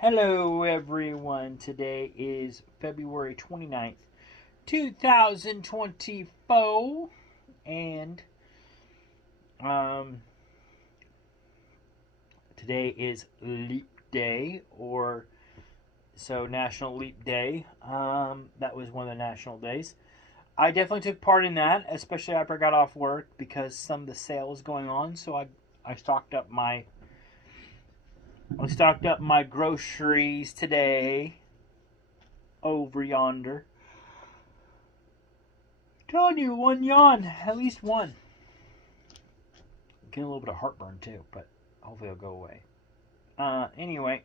Hello, everyone. Today is February 29th, 2024, and um, today is Leap Day, or National Leap Day. That was one of the national days. I definitely took part in that, especially after I got off work because some of the sales going on. So I stocked up my groceries today over yonder. Telling you, one yawn, at least one. Getting a little bit of heartburn too, but hopefully it'll go away. Anyway,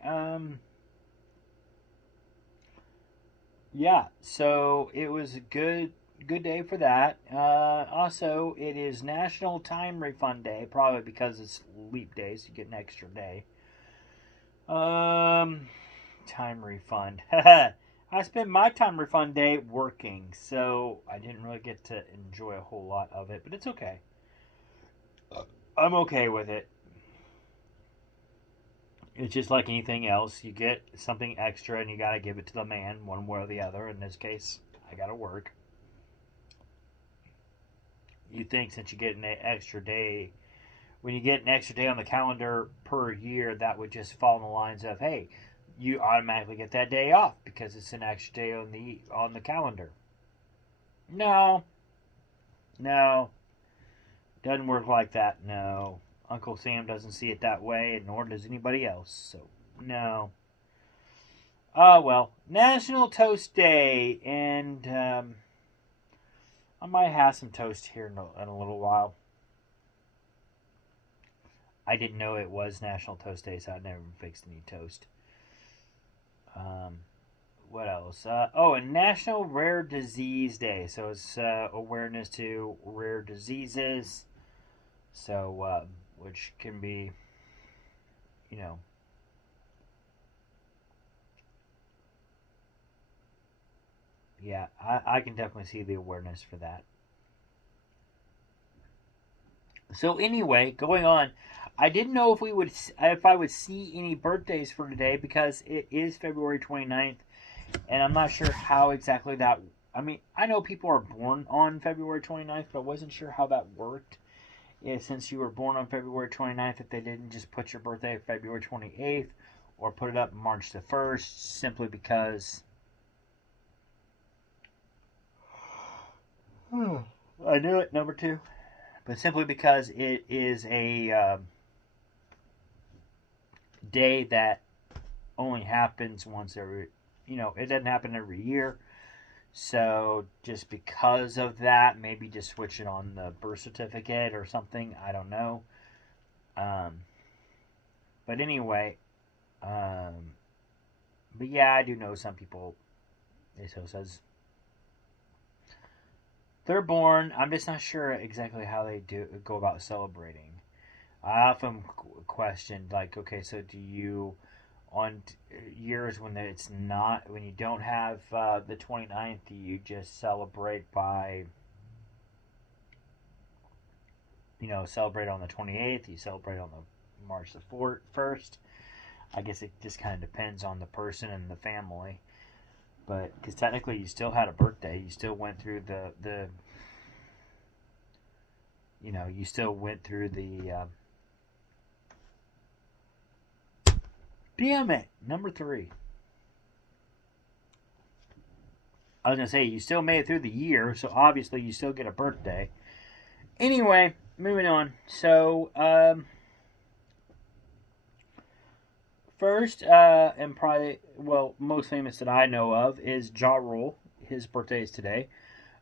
yeah. So it was a good day for that. Also, it is National Time Refund Day, probably because it's leap day, so you get an extra day. Um, Time refund. I spent my time refund day working, so I didn't really get to enjoy a whole lot of it, but it's okay. I'm okay with it. It's just like anything else. You get something extra and you got to give it to the man one way or the other. In this case, I got to work. You think since you get an extra day, when you get an extra day on the calendar per year, that would just fall in the lines of, hey, you automatically get that day off because it's an extra day on the calendar. No, no, doesn't work like that. No, Uncle Sam doesn't see it that way, and nor does anybody else. So no. Oh well, National Toast Day, and I might have some toast here in a little while. I didn't know it was National Toast Day, so I never fixed any toast. Um, what else? And National Rare Disease Day. So it's awareness to rare diseases. So which can be, you know, yeah, I can definitely see the awareness for that. So anyway, going on, I didn't know if I would see any birthdays for today because it is February 29th, and I'm not sure how exactly that. I mean, I know people are born on February 29th, but I wasn't sure how that worked. Yeah, since you were born on February 29th, if they didn't just put your birthday February 28th or put it up March the 1st simply because I knew it, number two, but simply because it is a day that only happens once every, it doesn't happen every year. So just because of that, maybe just switch it on the birth certificate or something. I don't know. Um, but anyway, um, but yeah, I do know some people. It so says they're born. I'm just not sure exactly how they do go about celebrating. I often questioned, like, okay, so do you on years when it's not when you don't have the 29th, do you just celebrate by celebrate on the 28th? You celebrate on the March the 1st. I guess it just kind of depends on the person and the family. But because technically you still had a birthday, you still went through the you still went through the damn it, number three. I was gonna say you still made it through the year, so obviously you still get a birthday. Anyway, moving on. So first and probably most famous that I know of is Ja Rule. His birthday is today.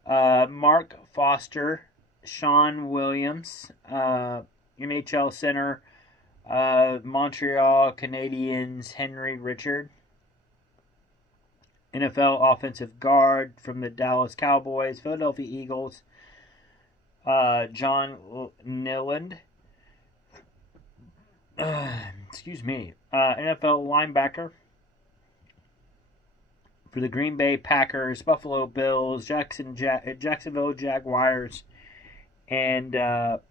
Mark Foster, Sean Williams, NHL center, Montreal Canadiens, Henry Richard, NFL offensive guard from the Dallas Cowboys, Philadelphia Eagles, John Niland, excuse me, NFL linebacker for the Green Bay Packers, Buffalo Bills, Jacksonville Jaguars, and the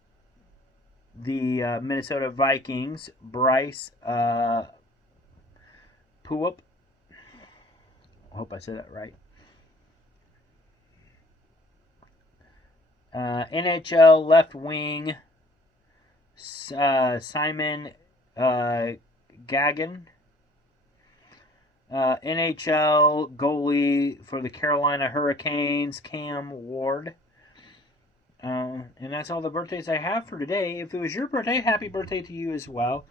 Minnesota Vikings, Bryce Puup. I hope I said that right. NHL left wing Simon Gagnon. NHL goalie for the Carolina Hurricanes, Cam Ward. And that's all the birthdays I have for today. If it was your birthday, happy birthday to you as well.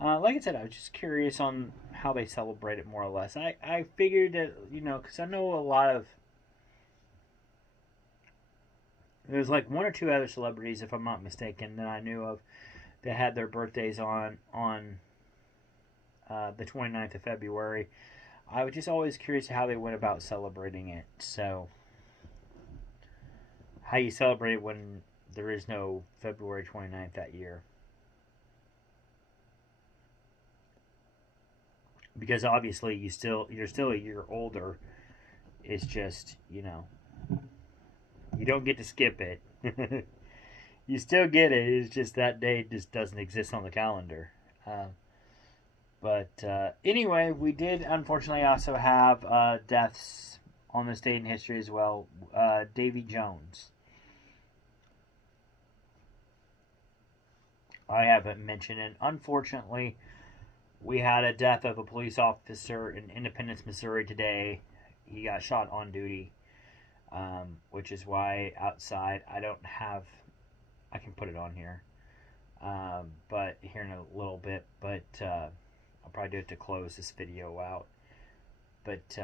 Like I said, I was just curious on how they celebrate it more or less. I figured that, because I know a lot of... There's like one or two other celebrities, if I'm not mistaken, that I knew of that had their birthdays on the 29th of February. I was just always curious how they went about celebrating it. So, how you celebrate it when there is no February 29th that year. Because obviously you're still a year older. It's just, you don't get to skip it. You still get it. It's just that day just doesn't exist on the calendar. But anyway, we did unfortunately also have deaths on this date in history as well. Davy Jones. I haven't mentioned it. Unfortunately, we had a death of a police officer in Independence, Missouri today. He got shot on duty, which is why outside I can put it on here, but here in a little bit. But I'll probably do it to close this video out. But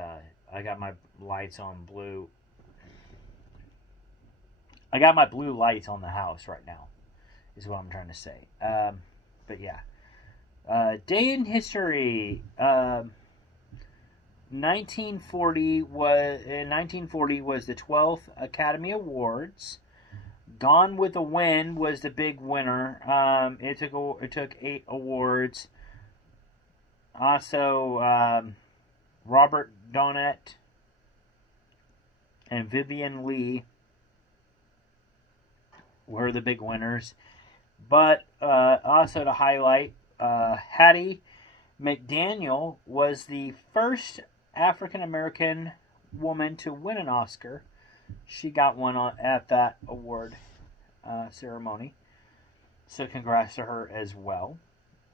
I got my lights on blue. I got my blue lights on the house right now, is what I'm trying to say. But yeah. Day in history. 1940 was the 12th Academy Awards. Gone with the Wind was the big winner. It took 8 awards. Also, Robert Donat and Vivian Lee were the big winners. But also to highlight, Hattie McDaniel was the first African American woman to win an Oscar. She got one at that award ceremony. So congrats to her as well.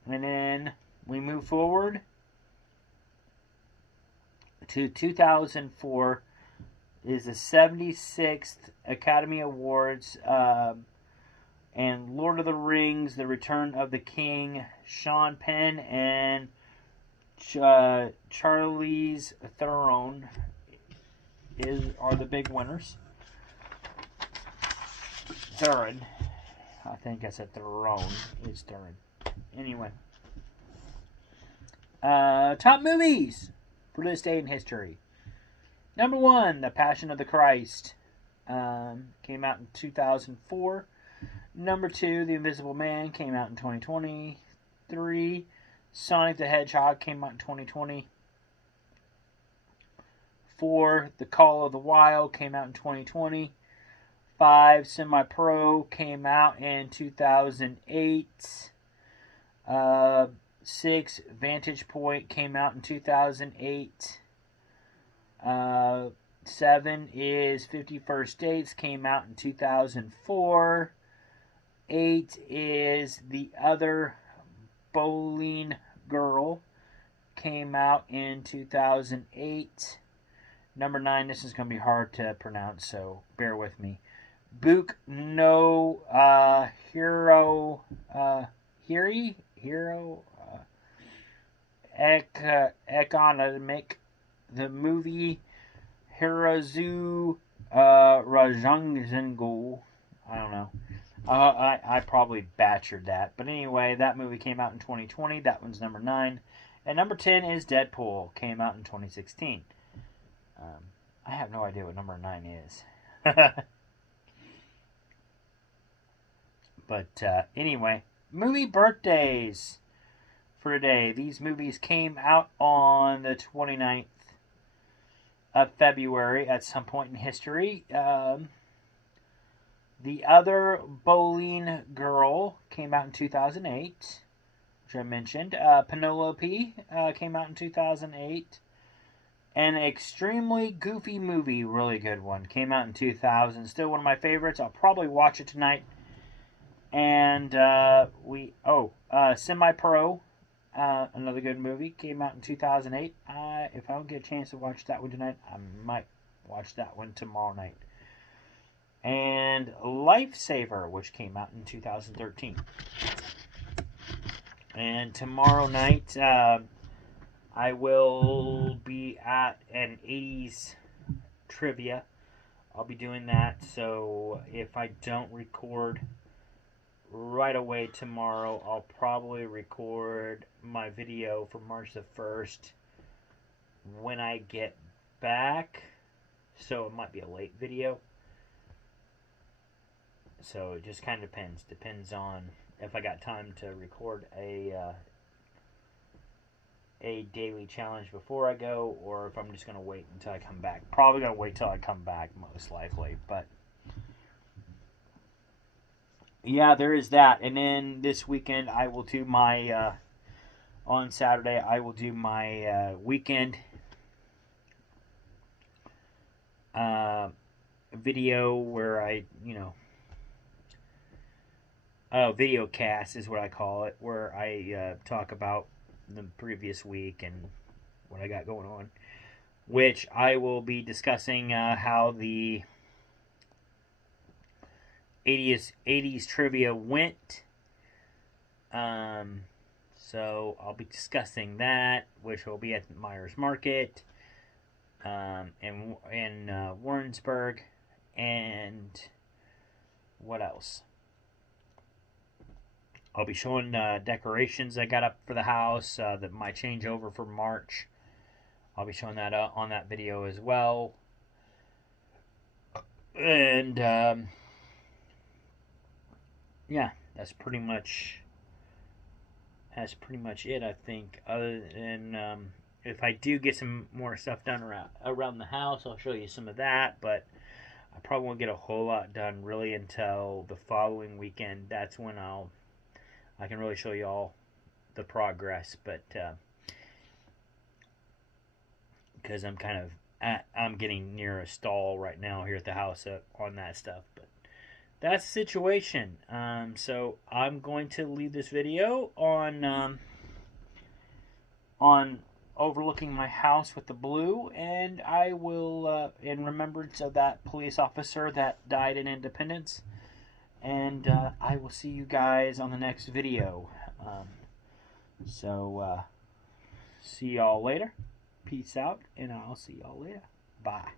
And then we move forward to 2004 is the 76th Academy Awards, and Lord of the Rings, The Return of the King, Sean Penn and Charlize Theron are the big winners. Theron. I think I said Theron. It's Theron. Anyway. Top movies for this day in history. Number 1, The Passion of the Christ. Came out in 2004. Number 2, The Invisible Man, came out in 2020. 3, Sonic the Hedgehog, came out in 2020. 4, The Call of the Wild, came out in 2020. 5, Semi-Pro, came out in 2008. 6, Vantage Point, came out in 2008. 7 is 50 First Dates, came out in 2004. 8 is The Other Bowling Girl, came out in 2008. Number 9, this is going to be hard to pronounce, so bear with me. Book no Hero Economic, the movie Hirazu Rajango. I don't know. I probably butchered that. But anyway, that movie came out in 2020. That one's number 9. And number 10 is Deadpool. Came out in 2016. I have no idea what number 9 is. But anyway, movie birthdays for today. These movies came out on the 29th of February at some point in history. The Other Bowling Girl came out in 2008. which I mentioned. Penelope came out in 2008. An extremely goofy movie, really good one, came out in 2000. Still one of my favorites. I'll probably watch it tonight. And Semi Pro, another good movie, came out in 2008. If I don't get a chance to watch that one tonight, I might watch that one tomorrow night. And Lifesaver, which came out in 2013. And tomorrow night, I will be at an 80s trivia. I'll be doing that, so if I don't record right away tomorrow, I'll probably record my video for March the 1st when I get back, so it might be a late video. So it just kind of depends on if I got time to record a daily challenge before I go, or if I'm just going to wait until I come back. Probably going to wait till I come back, most likely, but yeah, there is that. And then this weekend, I will do my, on Saturday, I will do my weekend video where I, video cast is what I call it, where I talk about the previous week and what I got going on, which I will be discussing how the 80s trivia went. So I'll be discussing that, which will be at Myers Market in Warrensburg. And what else? I'll be showing decorations I got up for the house, that my changeover for March. I'll be showing that on that video as well. And yeah, that's pretty much it, I think. Other than if I do get some more stuff done around the house, I'll show you some of that. But I probably won't get a whole lot done really until the following weekend. That's when I can really show you all the progress. But because I'm getting near a stall right now here at the house on that stuff. But that's the situation. So I'm going to leave this video on overlooking my house with the blue, and I will in remembrance of that police officer that died in Independence. And I will see you guys on the next video. See y'all later. Peace out, and I'll see y'all later. Bye.